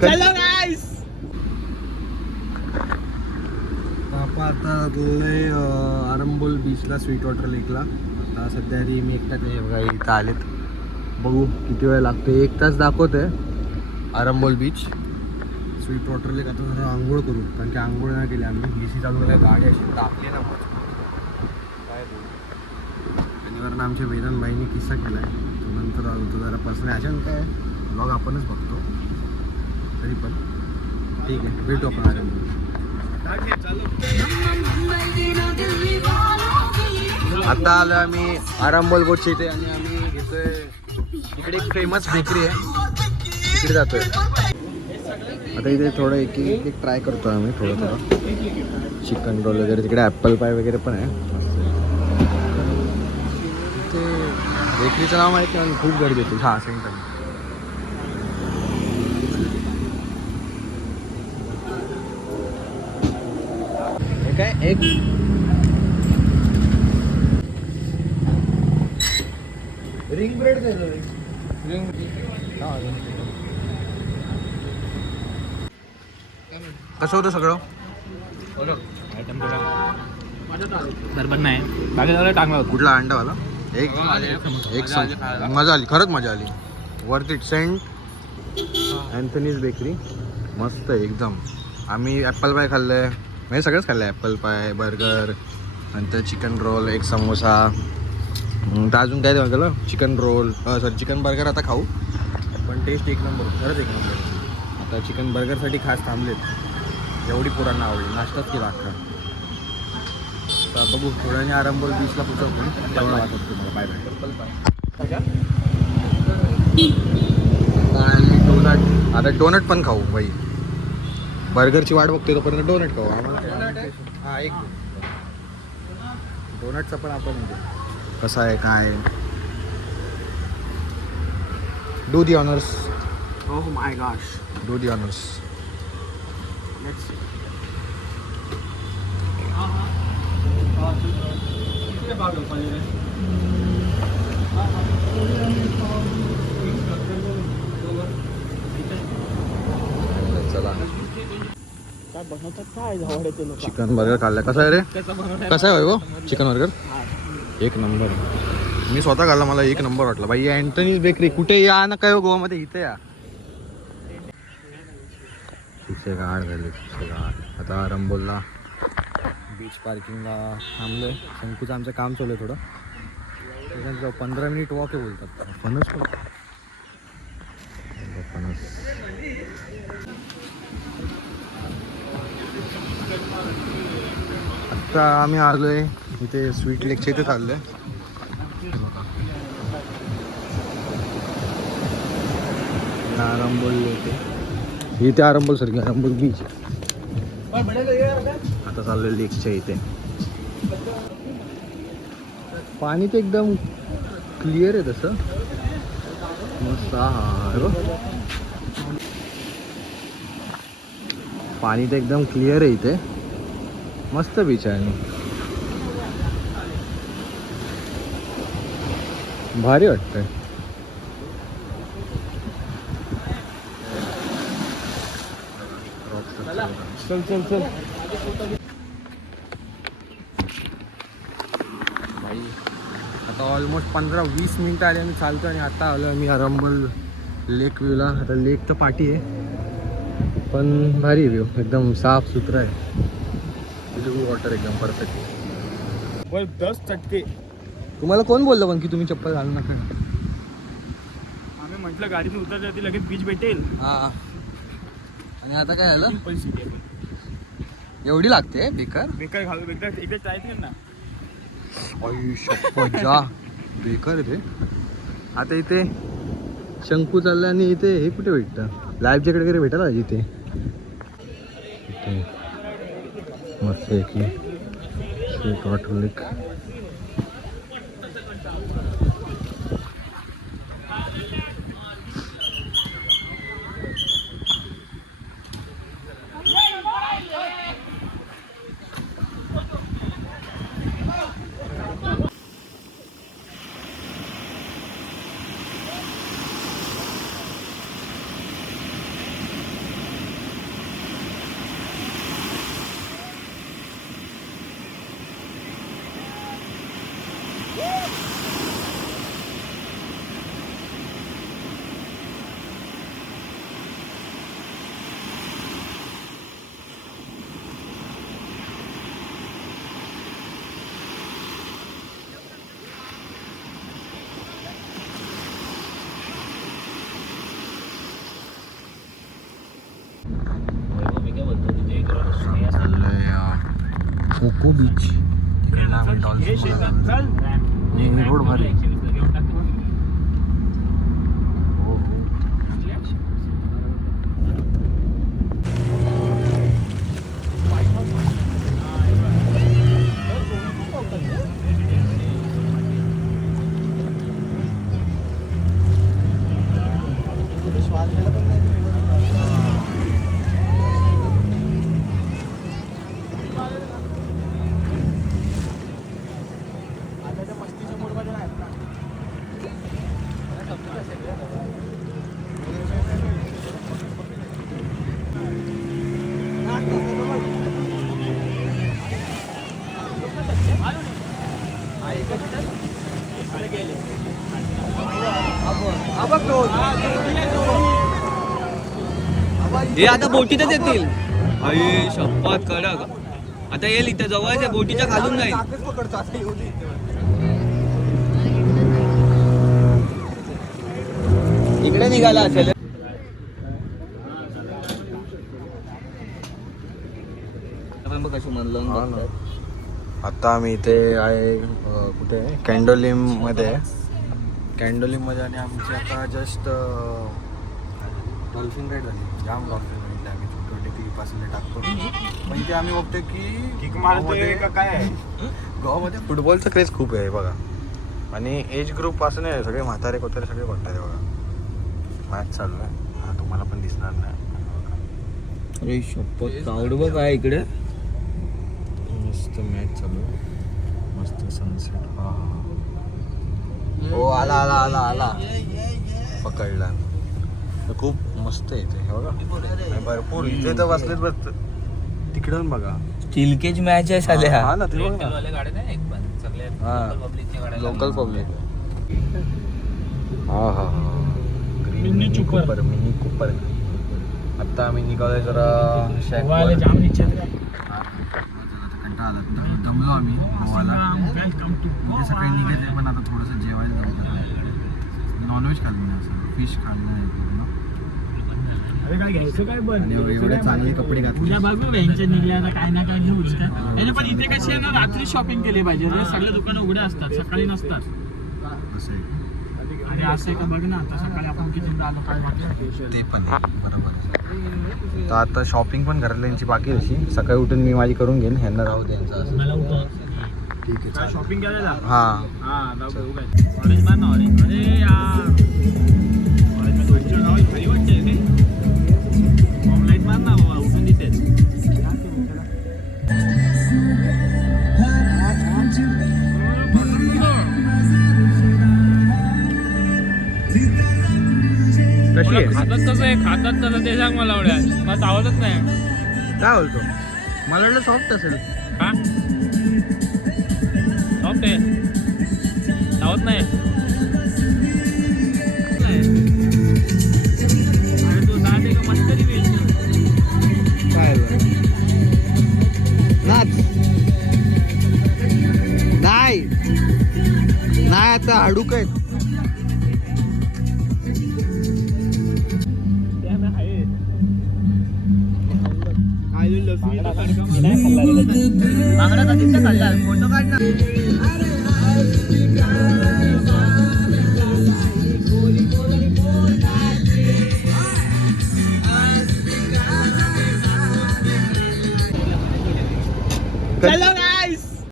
चलो गाइस. आता आरंबोल बीचला, स्वीट वॉटर लेकला. आता सध्या तरी मी एकटाच आहे बघा, इथं आलेत. बघू किती वेळ लागतो. 1 तास दाखवतोय आरंबोल बीच. स्वीट वॉटर लेक आता जरा आंघोळ करू, कारण की आंघोळ नाही केली आम्ही. AC चालू केल्या, गाडी अशी तापली ना मग काय बोलू. आणि वरून आमच्या वेदन भाईने किस्सा केला आहे, तो नंतर आलो तो जरा पर्सनल. अशाने काय ब्लॉग आपणच बघतो, तरी पण ठीक आहे. भेटू आपण आरंबोल. आता आलो आम्ही आरंबोल बोटच्या इथे आणि आम्ही घेतोय इकडे एक फेमस बेकरी आहे, तिकडे जातोय. आता इथे थोडं एक ट्राय करतो आम्ही थोडं चिकन रोल वगैरे. तिकडे ॲपल पाय वगैरे पण आहे. ते बेकरीचं नाव माहिती नाही, खूप गर्दी होती. हा सेंटर हे काय एक रिंग ब्रेड दे. रिंग कसं होतं सगळं? बरोबर नाही बाकी टांगला होता. कुठला अंडावाला? एक मजा आली, खरंच मजा आली. Worth it. सेंट अँथनीज बेकरी मस्त आहे एकदम. आम्ही ॲपल पाय खाल्लं आहे, म्हणजे सगळंच खाल्लं आहे. ॲपल पाय, बर्गर, नंतर चिकन रोल, एक समोसा, तर अजून काय ते म्हणलं chicken roll, sorry chicken burger आता खाऊ. पण टेस्ट एक नंबर, खरंच एक नंबर. आता चिकन बर्गरसाठी खास थांबलेत. एवढी पोरांना आवडली, नाश्ताच केला अख्खा. आता बघू थोड्याने आरंबोल बीचला पोचवतो. तेवढा वाटत तुम्हाला. Bye bye. डोनट, आता डोनट पण खाऊ बाई. बर्गरची वाट बघतोय तोपर्यंत डोनट खाऊ आम्हाला. हां एक डोनटचं पण आपण कसं आहे काय. Do the honours. Oh my gosh. Do the honours. चला काय बनवतात काय आवडते लोक. चिकन बर्गर खाल्लं. कसं आहे रे? कसं आहे हो चिकन बर्गर? एक नंबर. मी स्वतः खाल्ला, मला एक नंबर वाटला बाई. अँथनीज बेकरी कुठे या ना काय गोवामध्ये, इथे या. गाड झाली गाड. आता आरंबोलला बीच पार्किंगला थांबलोय. शंकूचं आमचं काम चालू आहे थोडं. 15 मिनिट वॉक आहे बोलतात. फणस फणस. आत्ता आम्ही आलोय इथे स्वीट लेकच्या इथे चाललोय. आरंबोल लेक इथे, आरंबोल सारखी आरंबोल बीच. आता चाललोय लेकच्या इथे. पाणी तर एकदम क्लिअर आहे तसं मस्त. हा पाणी तर एकदम क्लिअर आहे इथे, मस्त बीच आहे. भारी वाटतंय. चल चल चल भाई. आता ऑलमोस्ट 15-20 मिनिटं आली आम्ही चालतो आणि आता आलो आम्ही आरंबोल लेक व्ह्यूला. आता लेक तर पाठी आहे पण भारी व्ह्यू, एकदम साफ सुथरा आहे. ब्लू वॉटर एकदम परफेक्ट. वर 10 चटके. तुम्हाला कोण बोललं पण की तुम्ही चप्पल घालू नका? आम्ही म्हटलं गाडीतून उतरल्यावरती लगेच बीच भेटेल. हां. आणि आता काय झालं? पैसे एवढी लागते बेकार? बेकार घालू बेकार एकदा ट्राय कर ना. आयुष्य जा बेकार आहे ते. आता इथे शंकू चालला आणि इथे हे कुठे भेटतं? लाईफ जॅकेट वगैरे भेटायला पाहिजे इथे. मस्त एक स्वीट वॉटर लेक. कोको बीच तिकडला आम्ही डॉल्फिन रोड भारी हो हो हे आता बोटीतच येतील. अरे शपथ कडक. आता येईल इथं जवळच आहे, बोटीच्या खालून जाईल. इकडे निघाला असेल. आपण बघ कशी म्हणलं. आता आम्ही इथे आहे कुठे कॅन्डोलिम मध्ये कॅन्डोलिम मध्ये आणि आमची आता जस्ट डॉल्फिन राईड झाली. जाम डॉल्फिन राईडला आम्ही 23 टाकतो. म्हणजे आम्ही बघतो की गोवामध्ये फुटबॉलचं क्रेज खूप आहे बघा. आणि एज ग्रुप पासून आहे सगळे म्हातारे कोतारे सगळे बघतात बघा. मॅच चालू आहे. हा तुम्हाला पण दिसणार नाही. अरे शपथ क्राऊड बघ आहे इकडे. मस्त मॅच चालू आहे. मस्त सनसेट. हा हो आला आला आला आला पकडला. खूप मस्त आहे इथे बघा. भरपूर इथे तर बसलेत बस. तिकडून बघा स्टीलकेज मॅच आहे साले. हा ना ते बघ ना. Local public. हा हा हा मिनी कूपर. Mini Cooper. आता आम्ही निघालोय जरा कंटाळा दमलो आम्ही गोवाला. सकाळी निघायचं पण आता थोडंसं जेवायला जाऊ. नॉनव्हेज खाल्लं नाही असं फिश खाल्लं नाही पूर्ण. अरे काय घ्यायचं काय बन एवढे चांगले कपडे घातले. उद्या बघू व्यांच्या निघल्या आता काय ना काय घेऊच काय. पण इथे कशी आहे ना रात्री शॉपिंग केली पाहिजे. सगळे दुकानं उघडे असतात सकाळी नसतात. असं आहे. आणि असं आहे का बघ ना आता सकाळी आपण किती आलो काय वाटलं ते पण आहे बरोबर आहे. तर आता शॉपिंग पण घरातल्यांची बाकी अशी सकाळी उठून मी माझी करून घेईन. ह्यांना राहू द्यायचं असं. मला उठव. ठीक आहे काय शॉपिंग करायला हां बघू काय. ऑरेंज मार ना ऑरेंज. अरे यार ऑरेंज मध्ये नाव खरी वाटते रे. ऑनलाईन मार ना उठून दिसेल. कशी आहे खातात कसं आहे खातात कसं ते सांग मला एवढ्या. मला आवडत नाही. काय बोलतो. मला वाटलं सॉफ्ट असेल. का सॉफ्ट आहे लावत नाही. अरे तू जाते का मस्करी वेळ. काय नाच नाही नाही आता हाडूक आहेत. बांगडा कधीच खाल्ला. फोटो काढ ना. चलो